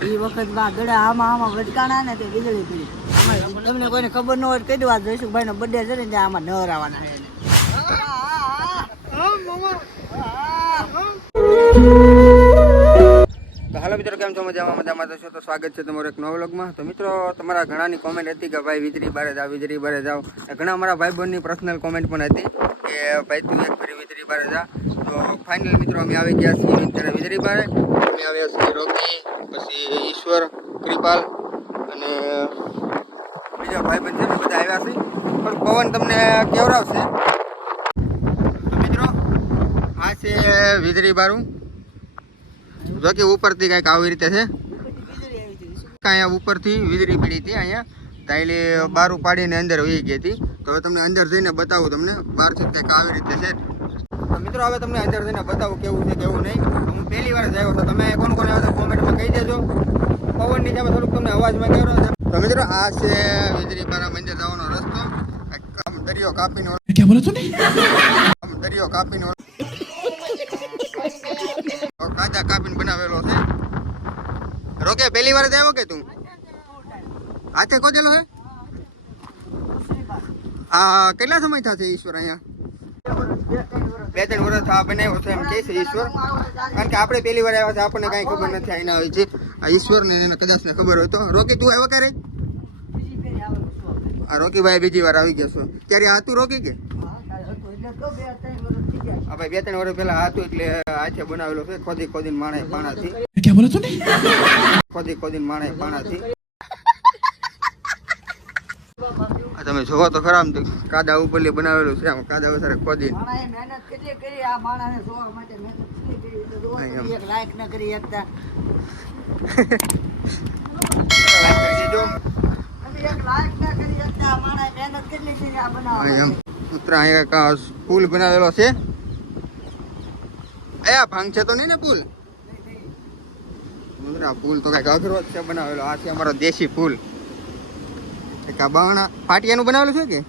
એ વખતમાં ગળા આમાં વટકાણા ને તે વીજળી પડી. તમને કોઈને ખબર ન હોય કહી દો, આ જયસુખભાઈ નો બર્થડે છે ને ત્યાં આમાં નવરાવાના છે. તો હાલો મિત્રો, કેમ છો? મજામાં છો? તો સ્વાગત છે તમારું એક નવા વ્લોગમાં. તો મિત્રો, તમારા ઘણાની કોમેન્ટ હતી કે ભાઈ વીજળી બારે જાવ. ઘણા અમારા ભાઈ બહેનની પર્સનલ કોમેન્ટ પણ હતી કે ભાઈ તું એક ફરી વીજળી બારે જા. તો ફાઇનલ મિત્રો અમે આવી ગયા છીએ ત્યારે વીજળી બારે. અમે આવ્યા છીએ રોકી, પછી ઈશ્વર, કૃપાલ અને બીજા ભાઈ બહેન છે ને બધા આવ્યા છે. પણ પવન તમને કેવડાવશે. તો મિત્રો, આ છે વીજળી બારું. જો કે ઉપરથી કંઈક આવી રીતે છે, અહીંયા ઉપરથી વીજળી પડી હતી. અહીંયા તાઈલી બારું પાડીને અંદર વહી ગઈ હતી. તો હવે તમને અંદર જઈને બતાવું, તમને બહારથી કંઈક આવી રીતે છે. તો મિત્રો, હવે તમને અંદર જઈને બતાવું કેવું છે કેવું નહીં. હું પહેલી વાર જ આવ્યો છું. તમે કોણ કોણ આવ્યા હતા કોમેન્ટમાં કહી દેજો. પવનની જેમ થોડુંક તમને અવાજમાં કેવો છે. તો મિત્રો, આ છે વીજળી બારા મંદિર જવાનો રસ્તો. આમ દરિયો કાપીને દરિયો કાપીને કાચા કાપીને બનાવેલો છે. રોકે પહેલી વાર જ આવ્યો કે તું હાથે ખોદેલો હે? આ કેટલા સમય થશે ઈશ્વર અહીંયા? 2-3 વર્ષ આ બનાવ્યો છે એમ કહે છે ઈશ્વર. કારણ કે આપણે પહેલી વાર આવ્યા છે, આપણને કાંઈ ખબર નથી આના હોય છે. આ ઈશ્વર ને એને કદાચ ને ખબર હોય તો. રોકી તું આવ્યો ક્યારે? આ રોકીભાઈ બીજી વાર આવી ગયા છો. ત્યારે આ તું રોકી કે? હા ભાઈ, 2-3 વર્ષ પહેલા હતું એટલે હાથે બનાવેલો છે. ખોદીને માણે પાણાથી. ખોદીને માણે પાણાથી. તમે જોવો તો ખરા, આમ કાદા ઉપરલી બનાવેલું છે. આમ કાદા વધારે ખોદી મહેનત કેટલી કરી આ માણસને જોવા માટે. મહેનત કેટલી કરી, એક લાયક ન કરી એકતા. પુલ બનાવેલો છે. એ ભાંગ છે તો નહીં ને પુલ? પુલ તો કઈક અઘરો જ છે બનાવેલો. આ છે અમારો દેશી પુલ. બાવણા પાટિયાનું બનાવેલું છે કે?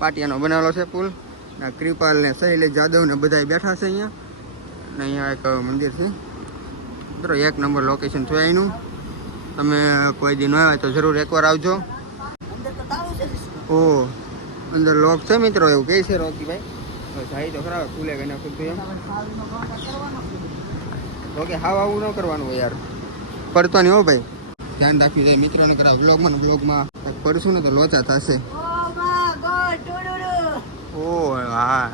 પાટિયાનો બનાવેલો છે પુલ. કૃપાલ ને શૈલેષ જાદવ ને બધા બેઠા છે અહીંયા. અને અહીંયા એક મંદિર છે. મિત્રો, 1 નંબર લોકેશન છે અહીંનું. તમે કોઈ દી ન આવ્યા તો જરૂર એકવાર આવજો. ઓ અંદર લોક છે મિત્રો, એવું કહે છે રોકીભાઈ. જાય તો ખરા, ખુલે કે ના ખુલતું એમ. ઓકે, હાવ આવું ન કરવાનું હોય યાર, પડતો નહીં હો ભાઈ. ધ્યાન રાખવી જાય મિત્રોને. કરા બ્લોગમાં પડશું ને તો લોચા થશે. ઓ હા,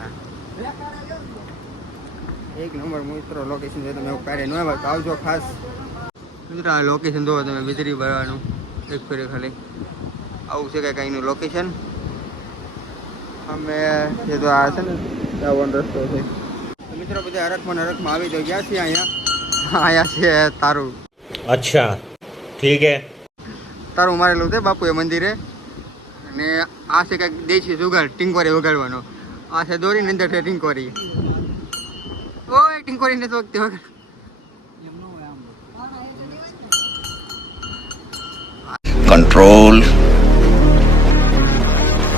1 નંબર મિત્રો લોકેશન છે. તમે એવું કાર્ય ન આવ્યા તો આવજો ખાસ. મિત્રો, આ લોકેશન જોવો તમે, વીજળી ભરવાનું એક ફેરે ખાલી આવું છે કંઈક અહીંનું લોકેશન. અમે જે તો આ છે ને જવાનો રસ્તો છે. મિત્રો, બધા હરખમાં આવી તો ગયા છીએ. અહીંયા છે તારું. અચ્છા, ઠીક હે. તારું મારેલું છે બાપુએ મંદિરે. અને આ છે કંઈક દેશી જુગાડ, ટીંકોરી વગાડવાનો. આ છે દોરીની અંદર છે ટીંકોરી. ઓય ટીંકોરી ને તો વખતે વગાડ.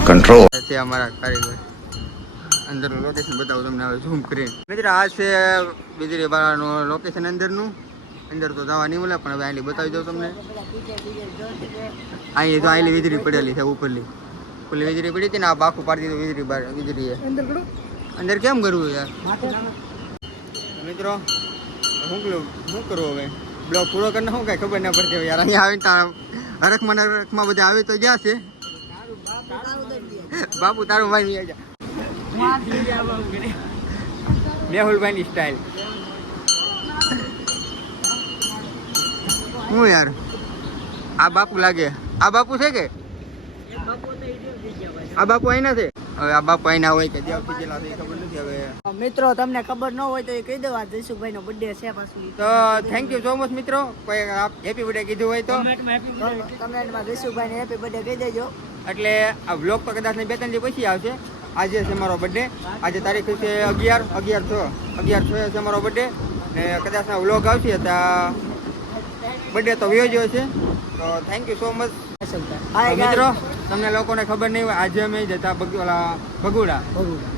કંટ્રોલ છે અમારા કારીગર. અંદરનું લોકેશન બતાવું તમને હવે ઝૂમ કરીને. મિત્રો, આ છે વીજળી બારાનું લોકેશન અંદરનું. અંદર તો જવા નહીં મળે, પણ હવે આટલી બતાવી દઉં તમને. અહીં તો આટલી વીજળી પડેલી છે ઉપરલી. ઉપરલી વીજળી પડી હતી ને, આ બાખું પાડી દીધું વીજળી. અંદર કેમ કરવું યાર મિત્રો? શું કરવું હવે? બ્લોગ પૂરો કરીને શું કાંઈ ખબર ના પડતી યાર. અહીંયા આવીને હરખમાં બધા આવી તો ગયા છે. બાપુ તારું ભાઈ મેહુલભાઈ ની સ્ટાઇલ. હું યાર, આ બાપુ લાગે. આ બાપુ છે કે? આ બાપુ અહીં નથી. હવે આ બાપુ અહીં ના હોય કે દેવ થઈ ગયેલા છે ખબર નથી. હવે મિત્રો, તમને ખબર ન હોય તો એ કહી દો, આ જયસુખભાઈ નો બર્થડે છે પાછું. તો થેન્ક યુ સો મચ મિત્રો. કોઈ હેપી બર્થડે કીધું હોય તો કમેન્ટમાં જયસુખભાઈ ને હેપી બર્થડે કહી દેજો. એટલે આ વ્લોગ તો કદાચ 2-3 દી પછી આવશે. આજે છે મારો બર્થડે. આજે તારીખ છે 11/6 છે મારો બર્થડે. ને કદાચ આ વ્લોગ આવશે ત્યાં બર્થડે તો વયો ગયો છે. તો થેન્ક યુ સો મચ મિત્રો. તમને લોકોને ખબર નહીં હોય, આજે અમે જતા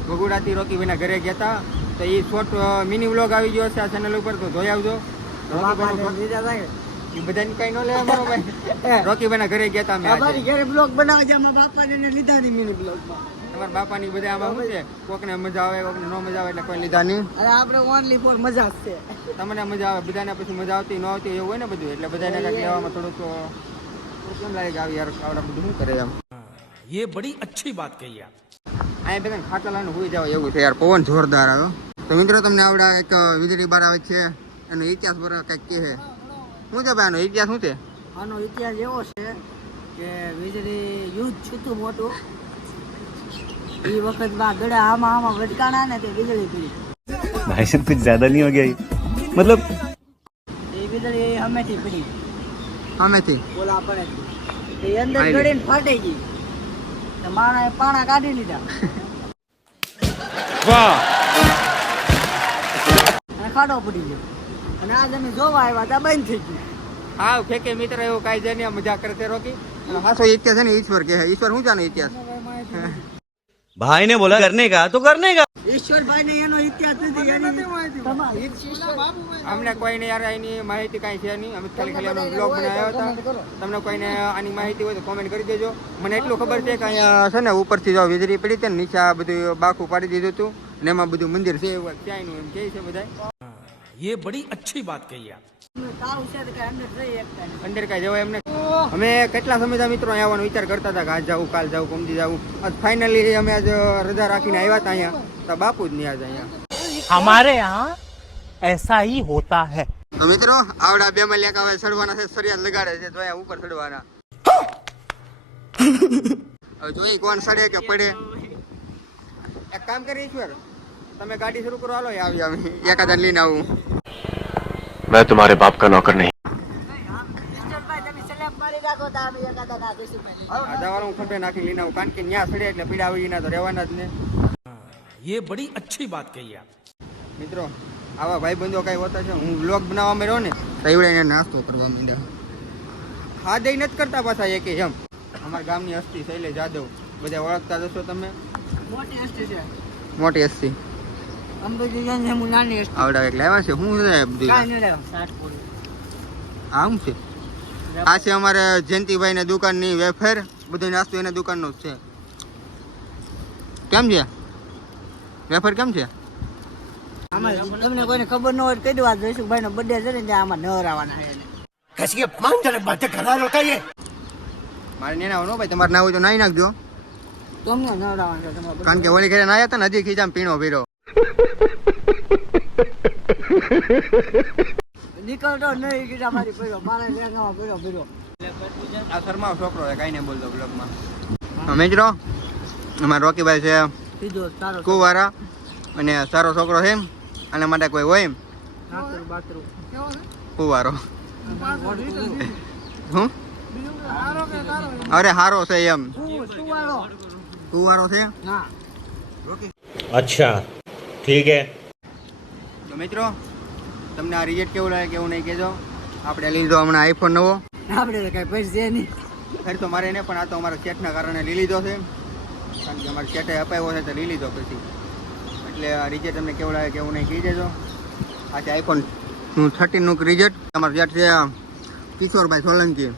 ભગુડાથી રોકીભાઈના ઘરે ગયા હતા. તો એ શોર્ટ મિની વ્લોગ આવી ગયો છે આ ચેનલ ઉપર, તો જોઈ આવજો. બાપાને લીધા થાય એ બધાને કઈ ન લે અમારો ભાઈ રોકીભાઈના ઘરે ગયા હતા અમે આજે. અમારી ઘરે બ્લોગ બનાવે છે અમારા બાપાને એને લીધા નહીં મિની બ્લોગમાં. તમારા બાપાની બધા આમાં શું છે, કોકને મજા આવે કોકને ન મજા આવે એટલે કોઈ લીધા નહીં. અરે આપણે ઓનલી ફોર મજા જ છે. તમને મજા આવે, બધાને પછી મજા આવતી ન આવતી એવું હોય ને બધું, એટલે બધાને કંઈક લેવામાં થોડુંક કેમ લાગે કે આવી યાર આવડા બધું શું કરે એમ. ये बड़ी अच्छी बात कही आप. અહીંયા બધાને ખાટલા લઈને હોઈ જાવ એવું છે યાર, પવન જોરદાર આવ્યો. તો મિત્રો તમને આવડા એક વીજળી બાર આવે છે, એનો ઇતિહાસ પર કંઈક કહે છે. શું છે ભાઈ આનો ઇતિહાસ શું છે? આનો ઇતિહાસ એવો છે કે વીજળી યુદ્ધ છૂતું મોટું એ વખતમાં ગળા આમાં વટકાણા ને તે વીજળી પડી. भाई साहब कुछ ज्यादा नहीं हो गया ये? मतलब એ વીજળી હમેથી પડી આમેથી બોલા પડે એ અંદર ગળીને ફાટી ગઈ તો માણસે પાણા કાઢી લીધા અને ખાડો પડી ગયો અને આ તમે જોવા આવ્યા હતા બંધ થઈ ગયું. હા ફેંકે મિત્ર એવું કાંઈ છે નહીં, મજા કરતે રોકી. અને હાસો ઇતિહાસ છે ને ઈશ્વર કહે. ઈશ્વર શું જાણે ઇતિહાસ? भाई ने बोला करने का तो करने का. ઈશ્વરભાઈ ને એનો ઇતિહાસ નથી અમને કોઈને યાર એની માહિતી કાંઈ છે નહીં. અમે ખાલી ખાલી એનો બ્લોગ બનાવ્યો હતા. તમને કોઈને આની માહિતી હોય તો કોમેન્ટ કરી દેજો. મને એટલું ખબર છે કે અહીંયા છે ને ઉપરથી જો વીજળી પડી હતી ને નીચે આ બધું બાખું પાડી દીધું હતું ને એમાં બધું મંદિર છે એવું ક્યાંયનું એમ કહે છે બધા. ये बड़ी अच्छी बात कही आप. તારું છે તો કાંઈ અંદર જઈ શકતા નથી. અંદર કાંઈ જવાય એમને. અમે કેટલા સમયથી મિત્રો અહીંયા આવવાનો વિચાર કરતા હતા કે આજ જાવું કાલ જાવું કમદી જાવું. આજ ફાઇનલી અમે આજ રજા રાખીને આવ્યા હતા અહીંયા, તો બાપુ જ નહીં આજ અહીંયા. हमारे यहाँ ऐसा ही होता है. તો મિત્રો આવડા બે માં લેકા હવે ચડવાના છે, સરિયા લગાડે છે તો અહીંયા ઉપર ચડવાના. હવે જોઈ કોણ સડે કે પડે. એક કામ કરી ઈશ્વર, તમે ગાડી શરૂ કરો, હાલો આવી અમે એકાદા લઈને આવું. मैं तुम्हारे बाप का नौकर नहीं. ઈશ્વરભાઈ તમે સલામ મારી રાખો તો અમે એકાદા ના દઈશું. આ જવાનું હું ખંભે નાખી લઈને આવું, કારણ કે ન્યા સડે એટલે પીડા વળીના તો રહેવાના જ ને. ये बड़ी अच्छी बात कही आप. મિત્રો આવા ભાઈ બંધો કઈ હોતા છે. હું વ્લોગ બનાવવા માંડ્યો ને તો એવડે એને નાસ્તો કરવા માંડ્યા. હા દઈ નથી કરતા પાછા એક એમ. અમારા ગામની હસ્તી શૈલેષ જાદવ, બધા ઓળખતા જશો તમે. મોટી હસ્તી છે મોટી હસ્તી અંબાજી જઈને હું નાની હસ્તી આવડા એટલે આવ્યા છે. શું છે બધું? કાંઈ નહીં લેવા સાત પૂરી. આમ છે. આ છે અમારે જયંતિભાઈ ની દુકાનની વેફર, બધું નાસ્તો એના દુકાનનો જ છે. કેમ છે વેફર? કેમ છે? આમાં તમને કોઈને ખબર ન હોય તો કહી દો આ જયસુખભાઈ નો બર્થડે છે ને ત્યાં આમાં નવરાવાના છે એને. મારે ને ના ભાઈ, તમારે ના હોય તો નાઈ નાખજો, તમને નવરાવાના છે તમારા કારણ કે ઓલી ઘરે નાયા હતા ને હજી ખીજામ પીણો પીરો. નીકળતો નહીં કીધા મારી પીરો મારે લેગામાં પીરો. આ શર્માવ છોકરો છે, કાંઈ નહીં બોલતો બ્લોગમાં. મિત્રો અમારા રોકીભાઈ છે સીધો સારો કુવારા અને સારો છોકરો છે. આના માટે કોઈ હોય એમ બાથરૂમ કુવારો હું અરે હારો છે એમ, કુવારો છે. હા अच्छा ठीक है. તો મિત્રો તમને આ રિઝલ્ટ કેવું લાગે કેવું નહીં કહેજો. આપણે લીધો હમણાં આઈફોન નવો. આપણે તો કઈ પૈસા છે નહીં. ખરી તો મારે નહીં, પણ આ તો અમારા સેટના કારણે લઈ લીધો છે, કારણ કે અમારા સેટે અપાવ્યો છે તો લઈ લીધો પછી. એટલે આ રિઝલ્ટ તમને કેવું લાગે કેવું નહીં કહી દેજો. આ છે આઈફોન 13 નું રિઝલ્ટ. અમારો સેટ છે કિશોરભાઈ સોલંકી,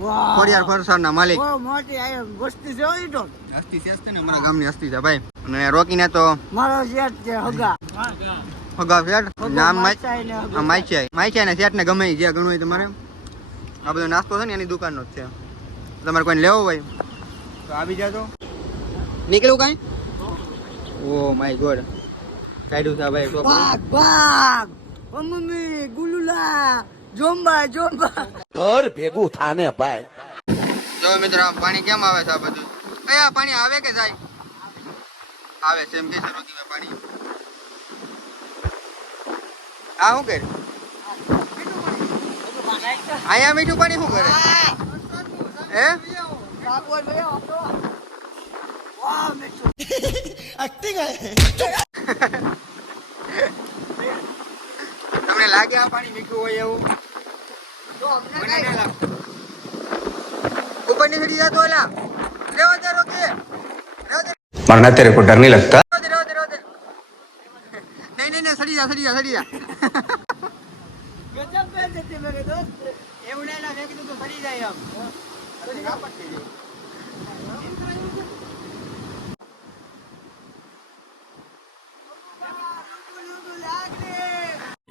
વાહ ખોડિયાર ફરસાણના માલિક. બહુ મોટી આ વસ્તી છે હો ઈ તો. હસ્તી છે ને અમારા ગામની હસ્તી છે ભાઈ. અને રોકીને તો મારો શેઠ છે હગા હગા સેટ નામ માચાઈ ને હગા. માઈચાઈ ને સેટ ને ગમે ઈ જે ગણું હોય તમારે. આ બધો નાસ્તો છે ને એની દુકાનનો જ છે. તમારે કોઈને લેવો હોય તો આવી જાજો. નીકળ્યું કાંઈ? ઓ માય ગોડ, કાઢ્યું છે ભાઈ ટોપ. ભાગ ભાગ ઓ મમ્મી ગુલુલા જોમ્બા घर भेगू थाने भाई. જો મિત્રો આ પાણી કેમ આવે છે? આ બધું કયા પાણી આવે કે જાય? આવે છે એમ કે છે રોકીભાઈ પાણી. આ શું કરે? અહીંયા મીઠું પાણી શું કરે? હે તમને લાગે આ પાણી મીઠું હોય એવું? મને ના લાગતું. ઉપર ની ચડી જતો એલા. રેવા દે રોકી. मरना तेरे को डर नहीं लगता? રેવા દે. નહીં સડી જા. ગજબ નથી મેં કીધું. એવું નહીં મેં કીધું તો સડી જાય આમ ના પડતી જાય.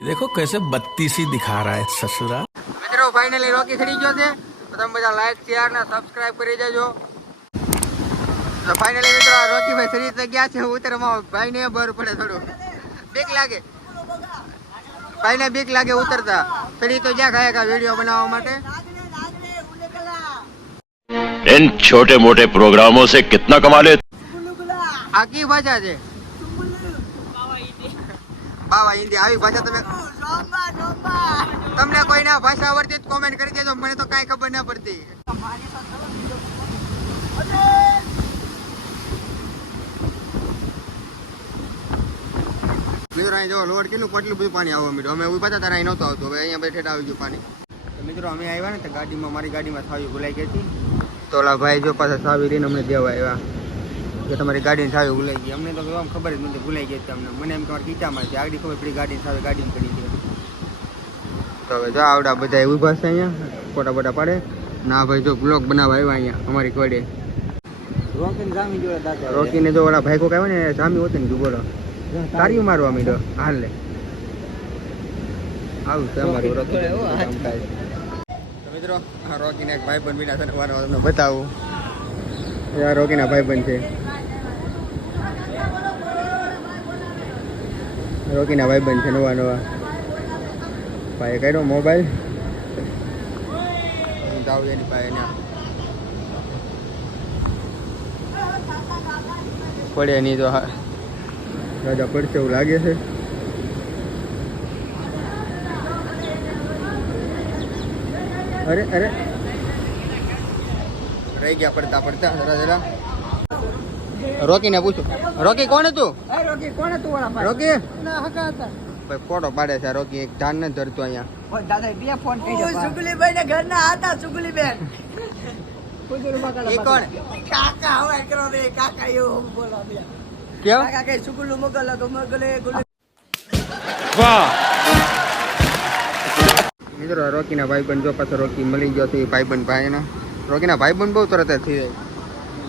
देखो कैसे बत्तीसी दिखा रहा है ससुरा મિત્રો ફાઇનલી રોકી ખડી ગયો છે તો તમે બધા લાઈક શેર ને સબસ્ક્રાઇબ કરી દેજો. તો ફાઇનલી મિત્રો આ રોકીભાઈ સરી તો ગયા છે ઉતરમાં ભાઈને બર પડે થોડું બીક લાગે ભાઈને બીક લાગે ઉતરતા સડી તો જ્યાં ખાય કા વિડીયો બનાવવા માટે. इन छोटे मोटे प्रोग्रामों से कितना कमा लेते આ કી ભાષા છે? બાવા હિન્દી આવી ભાષા તમે તમને કોઈ ના ભાષા આવડતી તો કોમેન્ટ કરી દેજો મને તો કાંઈ ખબર ના પડતી. મિત્રો અહીં જો લોડ કેટલું કેટલું બધું પાણી આવવા માંડ્યું. અમે ઉભા હતા ત્યારે અહીં નહોતું આવતું, હવે અહીંયા બેઠેટ આવી ગયું પાણી. તો મિત્રો અમે આવ્યા ને તો ગાડીમાં મારી ગાડીમાં સાવી ભૂલાઈ ગઈ હતી. તો ઓલા ભાઈ જો પાછા સાવી રહીને અમને દેવા આવ્યા કે તમારી ગાડીની સાવી ભૂલાઈ ગઈ. અમને તો આમ ખબર જ નથી ભૂલાઈ ગઈ હતી અમને. મને એમ તમારે ખીચામાં છે આગળ ખબર પડી ગાડીની સાવી ગાડીમાં પડી ગઈ. તો હવે જો આવડા બધા ઊભા છે અહીંયા ફોટા બોટા પાડે ના ભાઈ જો બ્લોગ બનાવવા આવ્યા અહીંયા અમારી કોડે. રોકીને જો ઓલા ભાઈ કોક આવ્યો ને જામી હોત ને બોલો તારીઓ મારવા માંડ્યો હાલ લે આવું છે અમારું રોકી. મિત્રો આ રોકીને એક ભાઈબંધ બીના છે તમને બતાવું. આ રોકીના ભાઈબંધ છે, રોકીના ભાઈબંધ છે નવા નવા. ભાઈ કાઢ્યો મોબાઈલ જાઉં એની પાસે પડે નહીં તો હા રાજા પડશે એવું લાગે છે. અરે અરે રહી ગયા પડતા પડતા જરા જરા. રોકીને પૂછું રોકી કોણ હતું? રોકી કોણ હતું વાળા ભાઈ? રોકી ના હકા હતા. ભાઈ ફોટો પાડે છે રોકી એક ધ્યાન નથી ધરતું અહીંયા. ઓય દાદા બે ફોન કર્યો. સુગલીભાઈ ને ઘરના હતા સુગલીબેન. એ કોણ? કાકા હવે કરો બે કાકા એવું બોલો બે. કેમ કાકા કઈ સુગલું મગલ તો મગલે ગુલે. મિત્રો રોકીના ભાઈબંધ જો પાછો રોકી મળી ગયો છે ભાઈબંધ ભાઈના. રોકીના ભાઈબંધ બહુ તરત જ થઈ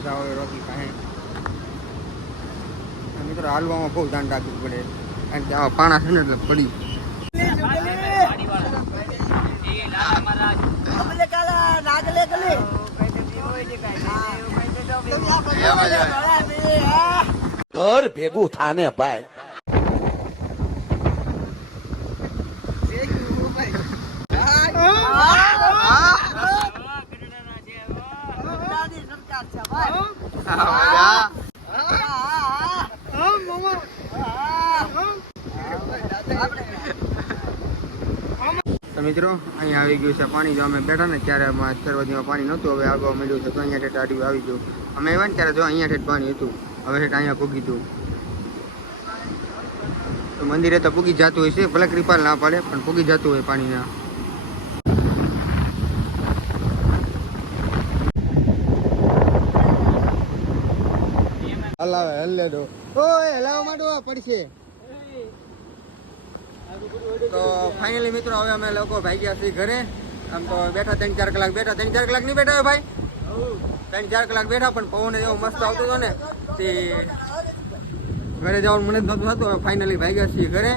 જાય રોકી પાસે. મિત્રો હાલવામાં બહુ ધ્યાન રાખવું પડે કારણ કે આવા પાણા છે ને એટલે પડી. અમને કાલા નાગલે ગલે. ઘર ભેગું થાને ભાઈ. તો મિત્રો અહીંયા આવી ગયું છે પાણી. જો અમે બેઠા ને ત્યારે સરવદીમાં પાણી નહોતું, હવે આગળ મળ્યું છે તો અહીંયા ઠેઠ આડ્યું આવી ગયું. અમે આવ્યા ને ત્યારે જો અહીંયા ઠેઠ પાણી હતું, હવે ઠેઠ અહીંયા પૂગી હતું. તો મંદિરે તો પૂગી જતું હોય છે, ભલે કૃપાલ ના પાડે પણ પૂગી જતું હોય પાણીના. હલાવે હલ્લે દો ઓય હલાવવા માંડવા પડશે. તો ફાઇનલી મિત્રો હવે અમે લોકો ભાગ્યા છીએ ઘરે. આમ તો બેઠા 3-4 કલાક બેઠા, 3-4 કલાક નહીં બેઠા ભાઈ, 3-4 કલાક બેઠા પણ પવન જેવો મસ્ત આવતો હતો ને તે ઘરે જવાનું મને જ નહોતું થતું. હવે ફાઇનલી ભાગ્યા છીએ ઘરે.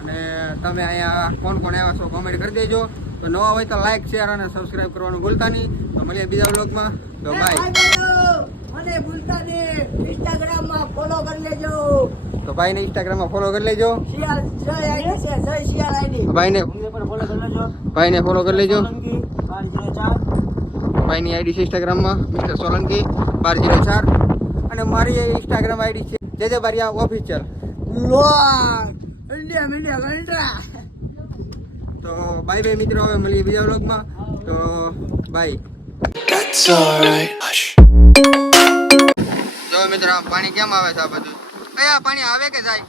અને તમે અહીંયા કોણ કોણ આવ્યા છો કોમેન્ટ કરી દેજો. તો નવા હોય તો લાઈક શેર અને સબસ્ક્રાઈબ કરવાનું ભૂલતા નહીં. તો મળીએ બીજા વ્લોગમાં. તો બાય. મને ભૂલતા નહીં ઇન્સ્ટાગ્રામ માં ફોલો કરી લેજો. તો ભાઈને ઇન્સ્ટાગ્રામમાં ફોલો કરી લેજો. શિયાળ જય આઈડી છે, જય શિયાળ આઈડી. ભાઈને ફોલો કરી લેજો. 1204 ભાઈની આઈડી છે ઇન્સ્ટાગ્રામમાં મિસ્ટર સોલંકી 1204 અને મારી ઇન્સ્ટાગ્રામ આઈડી છે જે બારિયા ઓફિશિયલ. લોક ઇન્ડિયા મીડિયા ગંટ્રા. તો બાય બાય મિત્રો, હવે મળીએ બીજા વ્લોગમાં. તો બાય. જો મિત્રો પાણી કેમ આવે છે આ બધું? કયા પાણી આવે કે જાય?